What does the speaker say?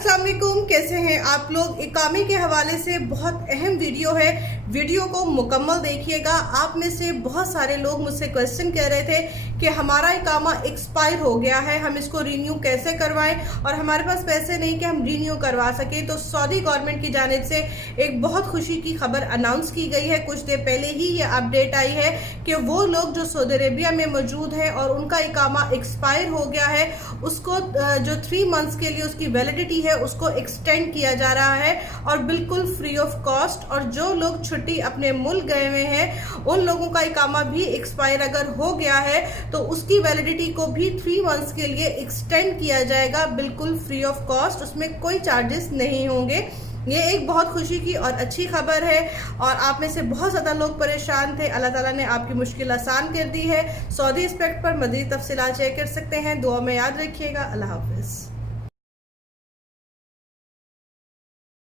अस्सलाम वालेकुम, कैसे हैं आप लोग। इकामे के हवाले से बहुत अहम वीडियो है, वीडियो को मुकम्मल देखिएगा। आप में से बहुत सारे लोग मुझसे क्वेश्चन कर रहे थे कि हमारा इकामा एक्सपायर हो गया है, हम इसको रीन्यू कैसे करवाएं और हमारे पास पैसे नहीं कि हम रीन्यू करवा सकें। तो सऊदी गवर्नमेंट की जानिब से एक बहुत खुशी की खबर अनाउंस की गई है। कुछ देर पहले ही ये अपडेट आई है कि वो लोग जो सऊदी अरेबिया में मौजूद हैं और उनका इकामा एक्सपायर हो गया है, उसको जो 3 मंथ्स के लिए उसकी वैलिडिटी है उसको एक्सटेंड किया जा रहा है और बिल्कुल फ्री ऑफ कॉस्ट। और जो लोग छुट्टी अपने मुल्क गए हुए हैं उन लोगों का इकामा भी एक्सपायर अगर हो गया है तो उसकी वैलिडिटी को भी 3 मंथ्स के लिए एक्सटेंड किया जाएगा, बिल्कुल फ्री ऑफ कॉस्ट, उसमें कोई चार्जेस नहीं होंगे। ये एक बहुत खुशी की और अच्छी खबर है और आप में से बहुत ज़्यादा लोग परेशान थे। अल्लाह ताला ने आपकी मुश्किल आसान कर दी है। सऊदी एस्पेक्ट पर मज़ीद तफसीलात शेयर कर सकते हैं। दुआ में याद रखिएगा। अल्लाह हाफिज़।